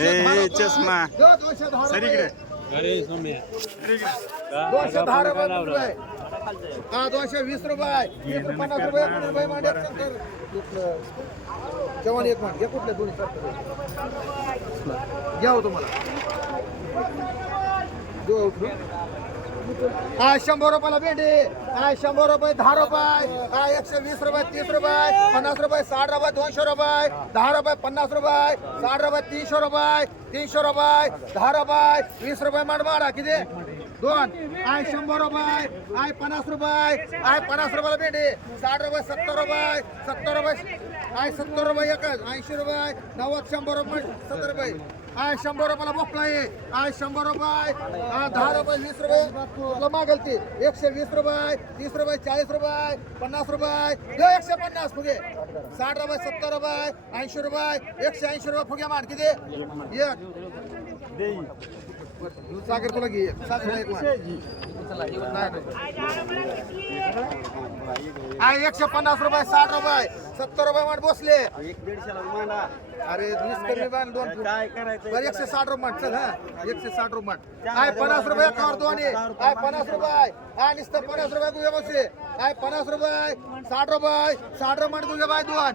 ए. चष्मा. दोनशे सर इकडे. दोनशे दहा रुपये हा दोनशे वीस रुपये. पन्नास रुपये मांडे. जेवण एक मांड. घ्या कुठले? दोन्ही घ्या हो तुम्हाला. देऊ शंभर रुपयाला भेंडी. हा शंभर रुपये दहा रुपये. हा एकशे वीस रुपये तीस रुपये. पन्नास रुपये साठ रुपये दोनशे रुपये. दहा रुपये पन्नास रुपये. साठ रुपये तीनशे रुपये. तीनशे रुपये. दहा रुपये. वीस रुपये माड माडा. किती? दोन. आय शंभर रुपये. आय पन्नास रुपये. आय पन्नास रुपयाला भेंडी. साठ रुपये सत्तर रुपये. सत्तर रुपये आय सत्तर रुपये एकच. ऐंशी रुपये. नव्वद शंभर रुपये सत्तर रुपये. आय शंभर रुपयाला बोकळा आहे आय शंभर रुपये. दहा रुपये वीस रुपये. मागेल ती. एकशे वीस रुपये तीस रुपये चाळीस रुपये पन्नास रुपये. एकशे पन्नास फुगे. साठ रुपये सत्तर रुपये ऐंशी रुपये एकशे ऐंशी रुपये फुगे मार किती? एक. सागर तुला घे. सागर एकशे पन्नास रुपये साठ रुपये सत्तर रुपये माठ बसले. अरे वीस कमी बांध दोन फूट. बरं एकशे साठ रुपये माठ चल हा. एकशे साठ रुपये माठ काय पन्नास रुपये एकावर दोन काय पन्नास रुपये. काय नुसतं पन्नास रुपये गुगे बसले. काय पन्नास रुपये. साठ रुपये साठ रुपये माठ गुगे बाय दोन.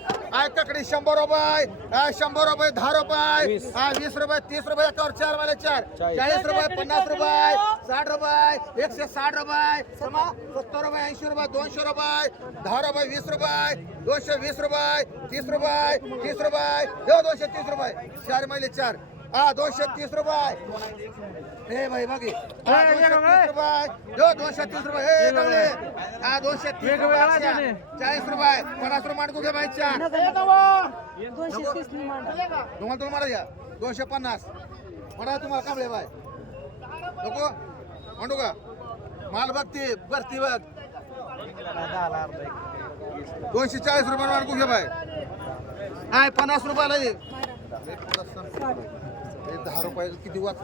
ककडी शंभर रुपये. आय शंभर रुपये दहा रुपये. वीस. रुपये तीस रुपये एकावर चार वाले चार. चाळीस. रुपये पन्नास रुपये साठ रुपये एकशे साठ रुपये समा सत्तर रुपये ऐंशी रुपये दोनशे रुपये दहा रुपये वीस रुपये दोनशे वीस रुपये तीस रुपये तीस रुपये दोनशे तीस रुपये. चार महिने चार. हा दोनशे तीस रुपये. हे भाई बघी हा, दोनशे तीस रुपये. देऊ दोनशे तीस रुपये. हे गवळे हा दोनशे तीस रुपये. चाळीस रुपये. पन्नास रुपये मांडू घे बाई चार तुम्हाला तुला मारा घ्या दोनशे पन्नास. म्हणा तुम्हाला कांबळे बाय. नको. म्हणू का? माल बघते भरती बघ. दोनशे चाळीस रुपये मार्कू घे बाय. आहे पन्नास रुपयाला ये. हे दहा रुपये किती. आठ,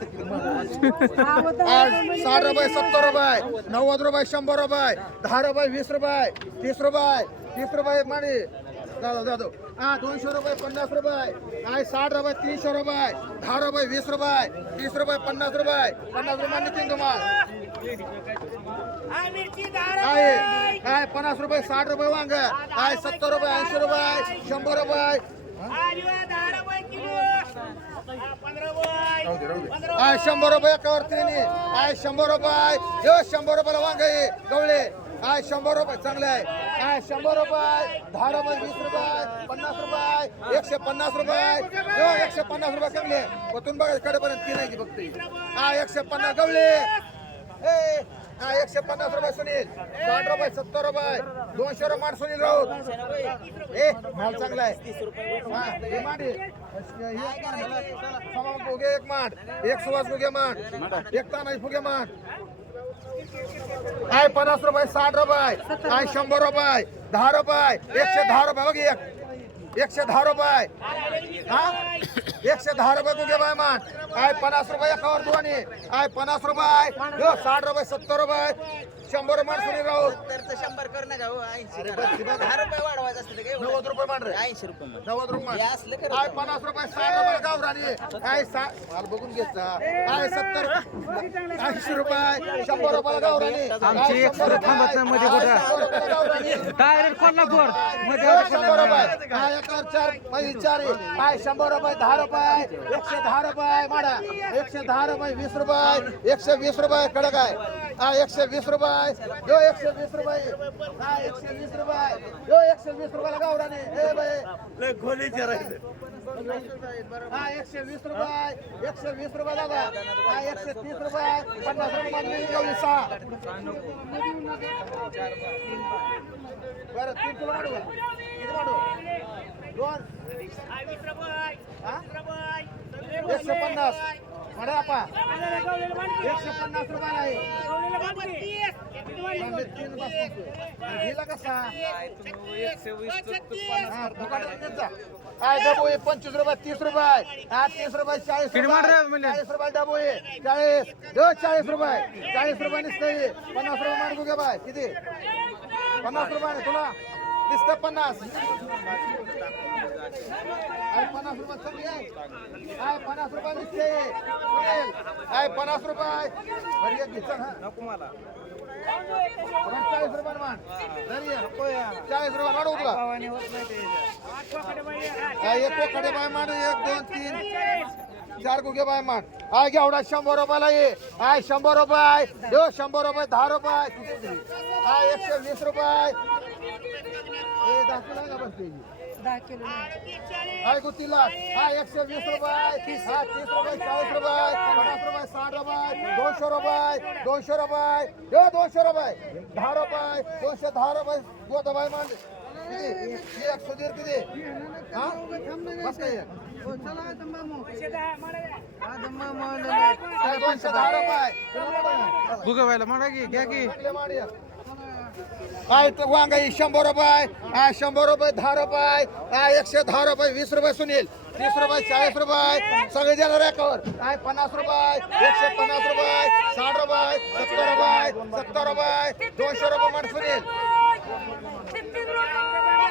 साठ रुपये सत्तर रुपये नव्वद रुपये शंभर रुपये दहा रुपये वीस रुपये तीस रुपये तीस रुपये माडी जाधव जाधव. हा दोनशे रुपये पन्नास रुपये. काय साठ रुपये तीनशे रुपये दहा रुपये वीस रुपये तीस रुपये पन्नास रुपये. पन्नास रुपये नितीन तुम्हाला. आहे काय पन्नास रुपये साठ रुपये वांग? काय सत्तर रुपये ऐंशी रुपये शंभर रुपये? आय शंभर रुपये एकावर आय शंभर रुपये. हे शंभर रुपयाला वांग गवळे. काय शंभर रुपये चांगले आहे. काय शंभर रुपये. दहा रुपये वीस रुपये. पन्नास रुपये. एकशे पन्नास रुपये. एकशे पन्नास रुपये चांगले पतून बघा कडेपर्यंत तीन नाही की बघते. हा एकशे पन्नास. गवळे. हा एकशे पन्नास रुपये सुनील. साठ रुपये सत्तर रुपये. दोनशे रुपये माठ सुनील राऊत. ए माल चांगला आहे. हा, फुगे एक माठ. एक सुभाष फुगे माठ. एक तानाजी फुगे माठ. काय पन्नास रुपये साठ रुपये. काय शंभर रुपये. दहा रुपये. एकशे दहा रुपये. बघ एक. एकशे दहा रुपये. हा? एकशे दहा रुपये तुझे बाय मान. आय पन्नास रुपये एकावर दोन आय काय पन्नास रुपये. साठ रुपये सत्तर रुपये. शंभर मान सुनी राहू शंभर कर नका हो ऐंशी अरे बस, बस. दहा रुपये वाढवायचं असतं एवढं? नव्वद रुपये मान रे ऐंशी रुपये मग. नव्वद रुपये हे असलं करा. काय पन्नास रुपये साठ रुपये गावरानी. काय सा माल बघून घेतला काय सत्तर ऐंशी रुपये. शंभर रुपये गावरानी. आमची एक सुद्धा थांबत नाही मध्ये कुठं. डायरेक्ट कोल्हापूरमध्ये शंभर रुपये काय एकावर चार पहिली चार आहे. काय शंभर रुपये दहा रुपये. एकशे दहा रुपये माडा. एकशे दहा रुपये वीस रुपये. एकशे वीस रुपये कडक आहे. हा एकशे वीस रुपये यो एकशे वीस रुपये हा एकशे वीस रुपये यो एकशे वीस रुपयाला गावराने ए बाई हा एकशे वीस रुपये एकशे वीस रुपये दादा हा एकशे तीस रुपये पन्नास रुपये जेवली सहा बरं तीन किलो वाढू का? किती वाढू दोन हा? एकशे पन्नास आपा. एकशे पन्नास रुपये आहे. हिला कसा? हा. काय डबो आहे पंचवीस रुपये तीस रुपये. हा तीस रुपये चाळीस म्हणजे? चाळीस रुपये डबो आहे चाळीस चाळीस रुपये. चाळीस रुपये निसते. पन्नास रुपये मांडू घे बाय. किती? पन्नास रुपये तुला. दिसतं पन्नास. पन्नास रुपये आहे आहे पन्नास रुपये सुनील आहे पन्नास रुपये. बरी एक घे, चल हा. नको मला. चाळीस रुपये मान जरी. चाळीस रुपये वाढवू तुला काय एक कोकडे बाय मान एक दोन तीन. चार गुगे बाय मान. आय घेवडा शंभर रुपयाला ये. आय शंभर रुपये. देऊ शंभर रुपये दहा रुपये. आय एकशे वीस रुपये. ए दहा किलो आहे का बस ते? आय गुत्तीला. आय एकशे वीस रुपये. हा तीस रुपये चाळीस रुपये. पन्नास रुपये साठ रुपये. दोनशे रुपये. दोनशे रुपये. देऊ दोनशे रुपये. दहा रुपये. दोनशे दहा रुपये. गोदा बाय मान. किती? एक सुधीर किती? हा? बस काय भुगवायला म्हणा की घ्या की. काय ते शंभर रुपये आय शंभर रुपये दहा रुपये आय एकशे दहा रुपये वीस रुपये सुनील तीस रुपये चाळीस रुपये सगळे देणार एकावर. काय पन्नास रुपये एकशे पन्नास रुपये साठ रुपये सत्तर रुपये सत्तर रुपये दोनशे रुपये मान सुनील चार मांडावी चार मांडावी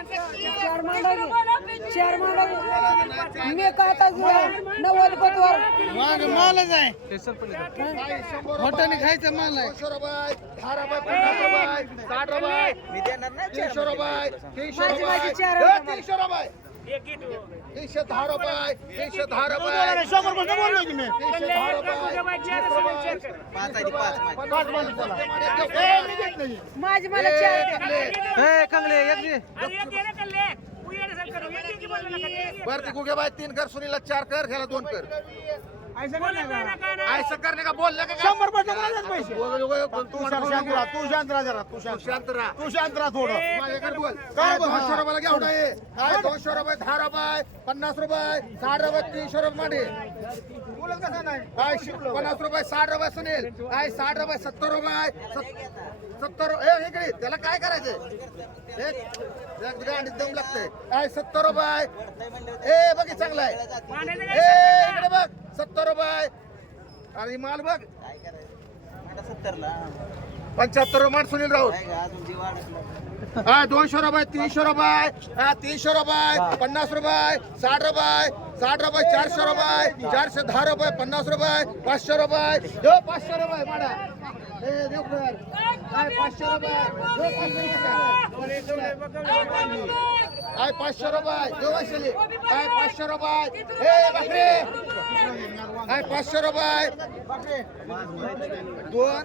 मी का आता नव्वद पतवर सरपंच काय शंभर रुपये खायचं माल दोनशे रुपये दहा रुपये पन्नास रुपये. साठ रुपये तीनशे रुपये. तीनशे रुपये. तीनशे रुपये. तीनशे दहा रुपये तीनशे दहा रुपये रुपये रुपये. माझी मला कंगले बरं ते गुगे बाय? तीन कर सुनीला चार कर घ्याला दोन कर. ऐसा करणे का? बोलले का शंभर पैसे. तू शांत शांत राहा तू शांत राहा जरा तू शांत शांत राहा. तू शांत राहा थोडं. माझ्याकडे बोल. काय दोनशे रुपयाला घेवडा आहे काय दोनशे रुपये दहा रुपये पन्नास रुपये साठ रुपये तीनशे रुपये मांडे बोलत कसं नाही? काय पन्नास रुपये साठ रुपये सुनील. काय साठ रुपये सत्तर रुपये सत- सत्तर इकडे त्याला काय करायचं एक गांडीत दम लागते. काय सत्तर रुपये? ए बघ हे चांगलं आहे. ए इकडे बघ. सत्तर रुपये. आणि माल बघ. काय करायचं? सत्तरला. पंच्याहत्तर रुपये सुनील राऊत. हा दोनशे रुपये तीनशे रुपये. हा तीनशे रुपये पन्नास रुपये साठ रुपये साठ रुपये चारशे रुपये चारशे दहा रुपये पन्नास रुपये पाचशे रुपये. पाचशे रुपये माडा. पाचशे रुपये? पाचशे रुपये. काय पाचशे रुपये? बापरे काय पाचशे रुपये. दोन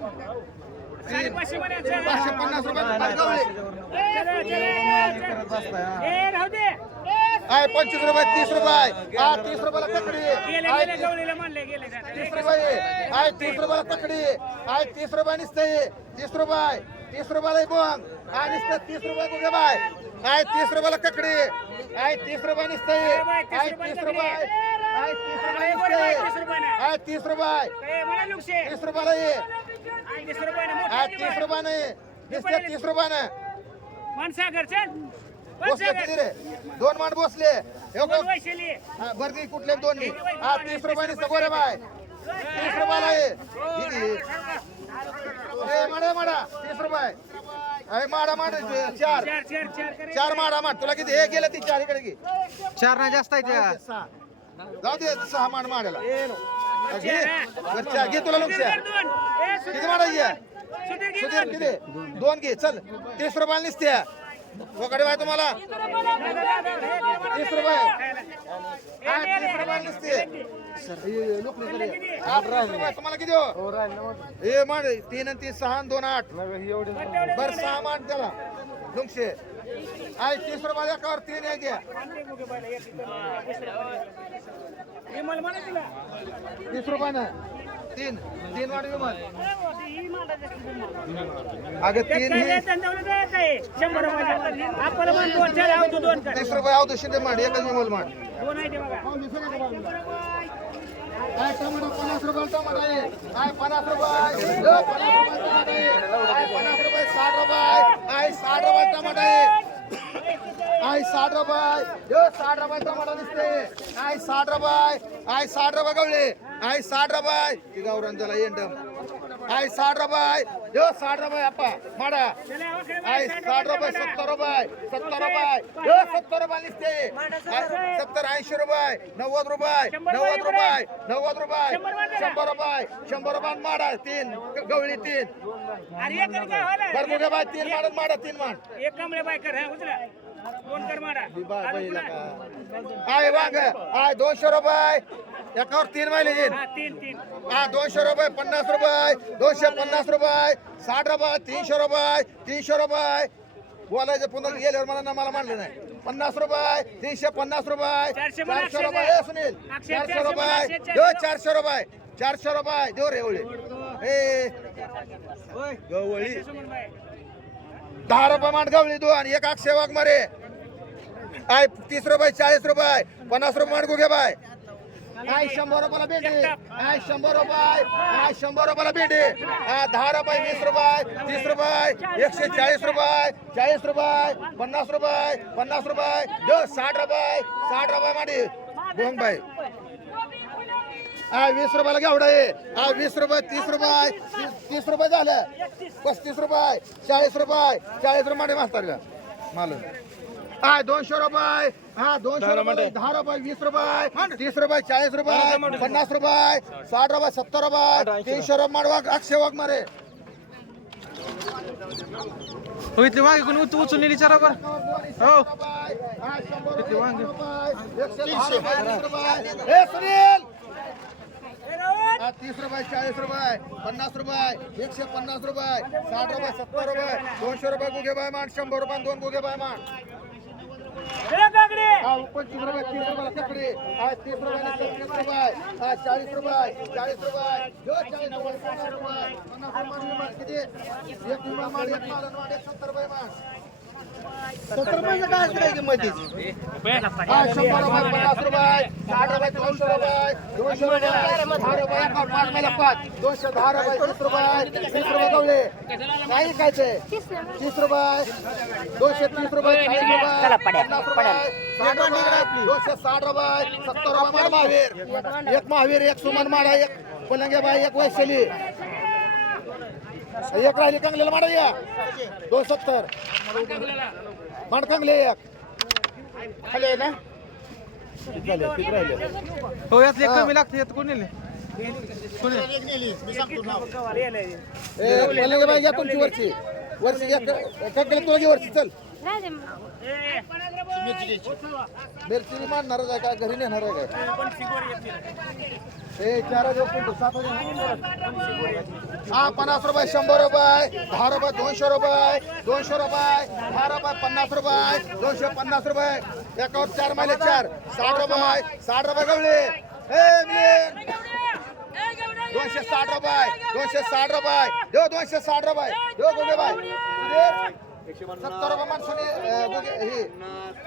तीन. पाचशे पन्नास रुपये आहे पंचवीस रुपये तीस रुपये. हा तीस रुपयाला ककडी. तीस रुपये. आहे तीस रुपयाला ककडी. आहे तीस रुपये निसते. तीस रुपये. तीस रुपयाला बोंग काय निसतं तीस रुपये कुठे बाय. काय तीस रुपयाला ककडी. काय तीस रुपये निसते. काय तीस रुपये. आहे तीस रुपये तीस तीस रुपयाला ये आहे तीस रुपये। नाही। निसते तीस रुपयानं बसले किती रे। दोन मांड बसले बघ बरं की कुठले दोन? मी हा तीस रुपयाने सगोरे बाय तीस रुपयाला ये माडा माडा। तीस रुपये। अरे माडा माड चार। चार माडा माड। तुला किती हे गेलं ती चार इकडे चार नाही जास्त आहे त्या। सहा जाऊ दे सहा माड माडायला घे. तुला लोकशा किती माडायची सुधीर किती? दोन घे चल. तीस रुपयाला निसते वकडे बाय तुम्हाला. तीस रुपये. हा, तीस रुपयाला निसते हे, तुम्हाला किती हो? हे माड तीन आणि तीन सहा दोन आठ. बर सहा माड त्याला. दोनशे आहे तीस रुपयाला एकावर तीन आहे घ्या तीस रुपयानं तीन तीन वाट विमान. अगं तीन हे. तीस रुपये आवतो शिंदे मांड एकच विमल मांड. काय टमाटा पन्नास रुपये टमाटा आहे? काय पन्नास रुपये? पन्नास रुपये? काय पन्नास रुपये? साठ रुपये. काय साठ रुपये टमाटा आहे? काय साठ रुपये? साठ रुपये टमाटा दिसते काय साठ रुपये? काय साठ रुपये गवळे काय साठ रुपये? ती एंडम साठ रुपये. यो साठ रुपये आपा माडा आय साठ रुपये सत्तर रुपये सत्तर रुपये. यो सत्तर रुपये निसते आय, सत्तर ऐंशी रुपये नव्वद रुपये नव्वद रुपये नव्वद रुपये. शंभर रुपये शंभर रुपये माडा तीन. गवळी तीन. बरमुगे बाय तीन माड माडा तीन माड एक कमळे बाय कर दोन कर मारा. आय दोनशे रुपये. एकावर तीन महिने येईन हा तीन तीन. हा दोनशे रुपये पन्नास रुपये दोनशे पन्नास रुपये साठ रुपये तीनशे रुपये तीनशे रुपये. बोलायचं पुन्हा गेल्यावर मला ना मला मानलं नाही. पन्नास रुपये तीनशे पन्नास रुपये चारशे रुपये. सुनील चारशे रुपये. अक्षय, चारशे देऊ चारशे रुपये चारशे रुपये. देऊ रे एवढे. ए. गवळी. दहा रुपये मांड गवळी दोन एक अक्षय वाघ मारे आय तीस रुपये चाळीस रुपये पन्नास रुपये मांड गुगे बाय. आय शंभर रुपयाला भेंडी. आय शंभर रुपये. आय शंभर रुपयाला भेंडी. आय दहा रुपये वीस रुपये तीस रुपये एकशे चाळीस रुपये चाळीस रुपये पन्नास रुपये पन्नास रुपये दो साठ रुपये साठ रुपये माडी. गोहन भाई आय वीस रुपयाला घेवडा आहे आय वीस रुपये तीस रुपये तीस- तीस रुपये झालं. पस्तीस रुपये चाळीस रुपये चाळीस रुपये माडी मास्तर का मालूम हाय दोनशे रुपये. हा दोनशे रुपये दहा रुपये वीस रुपये तीस रुपये चाळीस रुपये पन्नास रुपये साठ. रुपये सत्तर रुपये तीनशे रुपये माडवा अक्षय वाघ मारे. हो इथले वांगे कोणी उच- उचलून विचारा बरं. हो. वांगे? हा, तीस रुपये चाळीस रुपये पन्नास रुपये एकशे पन्नास रुपये साठ रुपये सत्तर रुपये दोनशे रुपये गुगे बाय मान शंभर रुपये दोन गुगे बाय मान हा, पंचवीस रुपये तीस रुपये ककडी हा तीस रुपये तीस रुपये हा चाळीस रुपये चाळीस रुपये. जो चाळीस रुपये पन्नास रुपये. पन्नास रुपये किती? एक विमान एक एक सत्तर रुपये सत्तर रुपये काय असतं किंमतीची हा शंभर रुपये पन्नास रुपये साठ रुपये दोनशे रुपये दोनशे रुपये दहा रुपये एका पाच महिला पाच. दोनशे दहा रुपये तीस रुपये तीस रुपये गवले नाही काय ते तीस रुपये दोनशे तीस रुपये चाळीस रुपये पन्नास रुपये साठ रुपये दोनशे साठ रुपये सत्तर रुपये माड महावीर. एक महावीर एक सुमन माडा एक पलंगे बाई एक वैशाली. एक राहिली कंगलेला माडा या. दोन सत्तर. माड कंगले एक. खाली आहे ना? झाले? राहिले? हो यातले कमी लागते यात कोणी नेले कोणी ए, पलंगे बाई घ्या तुमची वरची. वरची घ्या कंगले तुला घे वरची? चल. मिरची आहे का? घरी नेणार आहे काय हा पन्नास रुपये शंभर रुपये दहा रुपये दोनशे रुपये दोनशे रुपये दहा रुपये पन्नास रुपये दोनशे पन्नास रुपये. एकावर चार माहिले चार. साठ रुपये साठ रुपये गवळे. दोनशे साठ रुपये दोनशे साठ रुपये. देऊ दोनशे साठ रुपये. देऊ गोगे बाय. सत्तर रुपये मान सुनील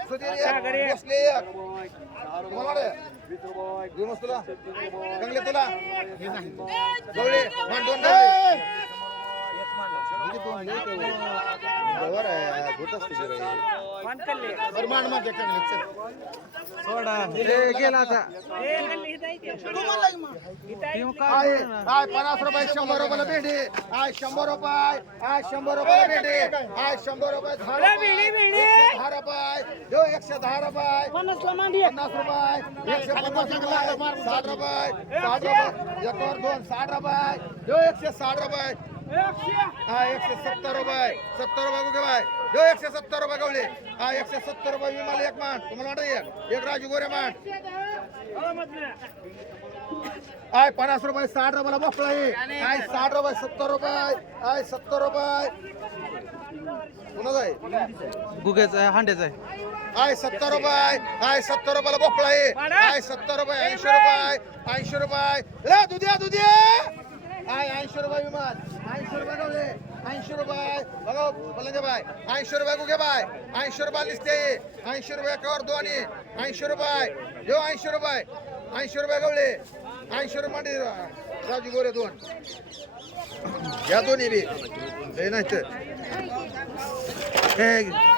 सुधीर भोसले तुला कंगले तुला. मान दोन गवळे. किती दोन बरोबर आहे होत असते. सोडा. गेला आता. हे काय? आहे पन्नास रुपये शंभर रुपयाला भेंडी. आहे शंभर रुपये आहे शंभर रुपयाला भेंडी. आहे शंभर रुपये दहा रुपये एकशे दहा रुपये देऊ एकशे दहा रुपये. पन्नास रुपये एकशे पन्नास रुपये साठ रुपये साठ रुपये एकावर दोन साठ रुपये देऊ एकशे साठ रुपये. हा एकशे सत्तर रुपये. सत्तर रुपये कुठे बाय? देऊ एकशे सत्तर रुपये गवले हा एकशे सत्तर रुपये विमाल एक मान. तुम्हाला वाटत एक? एक राजू गोरे मान. आय पन्नास रुपये साठ रुपयाला भोपळा आहे आय साठ रुपये सत्तर रुपये. आय सत्तर रुपये. कुणाचा आहे? गुग्याचा आहे हांड्याचा आहे. आय सत्तर रुपये. आय सत्तर रुपयाला आहे आय सत्तर रुपये ऐंशी रुपये. ऐंशी रुपये. दुधिया दुधिया. आय ऐंशी रुपये विमान ऐंशी रुपये ऐंशी रुपये. बघा पलंगे बाय. ऐंशी रुपये गुगे बाय? ऐंशी रुपये लिस्ते ऐंशी रुपये कवर दोन्ही ऐंशी रुपये. देऊ ऐंशी रुपये. ऐंशी रुपये गवळे ऐंशी रुपये राजू गोरे दोन. या दोन्ही बी. हे नाही तर. हे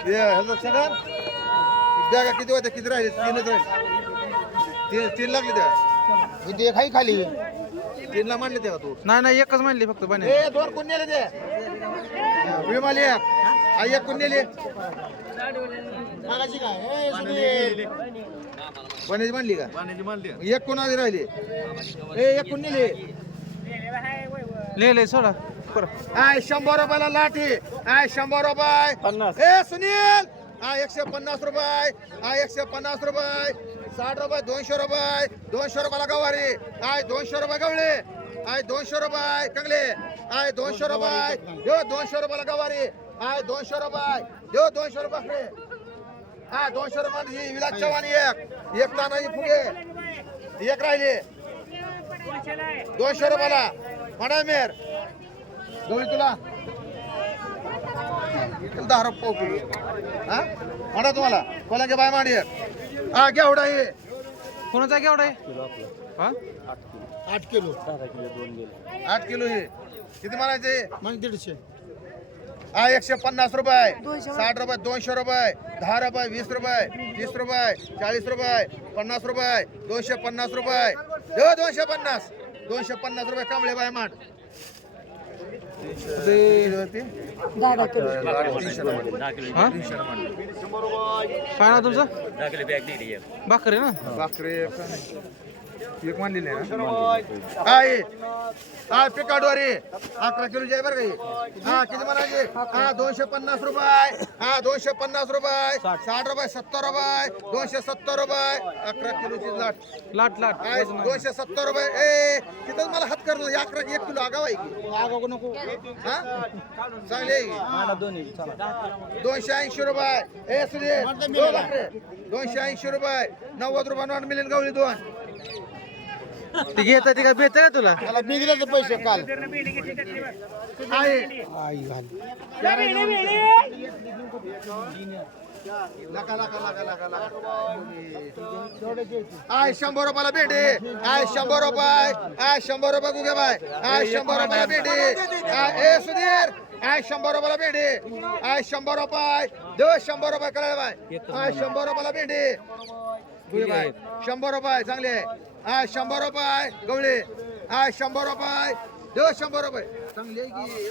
हे सगळं? बॅगा किती होत्या किती राहिले? तीनच राहिले. तीन तीन लागले त्या किती एक खाली. तीनला मांडले ते का तू? नाही नाही एकच म्हणली फक्त बने ए दोन कोण नेले ते? विमाली एक. आई एक कोण नेली? मागाशी काय ए, सुनील. पाण्याची मांडली का? एक कोण आधी राहिली? ए एक कोण नेली? ले ले सोडा. बरं आय शंभर रुपयाला लाठी. आय शंभर रुपये. पन्नास. ए सुनील. आय एकशे पन्नास रुपये. आय एकशे पन्नास रुपये. साठ रुपये दोनशे रुपये दोनशे रुपयाला गवारी. आय दोनशे रुपये गवळे. आय दोनशे रुपये कंगले. आय दोनशे रुपये देव दोनशे रुपयाला गवारी. आय दोनशे रुपये देव दोनशे रुपये हा दोनशे रुपये विलास चव्हाण एक. एक तानाजी फुगे. एक राहिली. दोनशे रुपयाला. म्हणा मेर. गवळी तुला. दहा रुपये हा म्हणा तुम्हाला. कोलांगे बाय मांडी हा घ्या एवढा हे कोणाचा केवढा आहे? हा? आठ किलो. आठ किलो हे किती म्हणायचे? मग दीडशे. हा एकशे पन्नास रुपये. साठ रुपये दोनशे रुपये. दहा रुपये वीस रुपये. तीस रुपये चाळीस रुपये. पन्नास रुपये. दोनशे पन्नास रुपये. दोनशे पन्नास. दोनशे पन्नास रुपये कांबळे बाय हा काय ना तुमचं? भाकरी ना? बाकरे एक मानलेली आहे ना? आहे हा पिकाडवारी अकरा किलो जाय बरं काही हा. किती म्हणायचे हा दोनशे पन्नास रुपये. हा दोनशे पन्नास रुपये. साठ. रुपये सत्तर रुपये. दोनशे सत्तर रुपये. अकरा किलोची लाट. लाट लाट. आहे दोनशे सत्तर रुपये. ए तिथंच मला हात करतो या अकरा एक किलो आगाव आहे की? आगाऊ नको. हा? चांगली आहे की? दोनशे ऐंशी रुपये. ए दोन लाकडे. दोनशे ऐंशी रुपये. नव्वद रुपये नॉन मिलियन गवळी दोन. ती घेता ती काय बेत का तुला? मला मी दिले ते पैसे काल. आई. घाल. आय शंभर रुपयाला भेटे आय शंभर रुपये. आय शंभर रुपये गुगे बाय. आय शंभर रुपयाला भेटे आय ए सुधीर. आय शंभर रुपयाला भेटे आय शंभर रुपये. देव शंभर रुपये करायला बाय. आय शंभर रुपयाला भेटे बाय शंभर रुपये चांगले आय शंभर रुपये गवळे. आय शंभर रुपये. देव शंभर रुपये. चांगले की?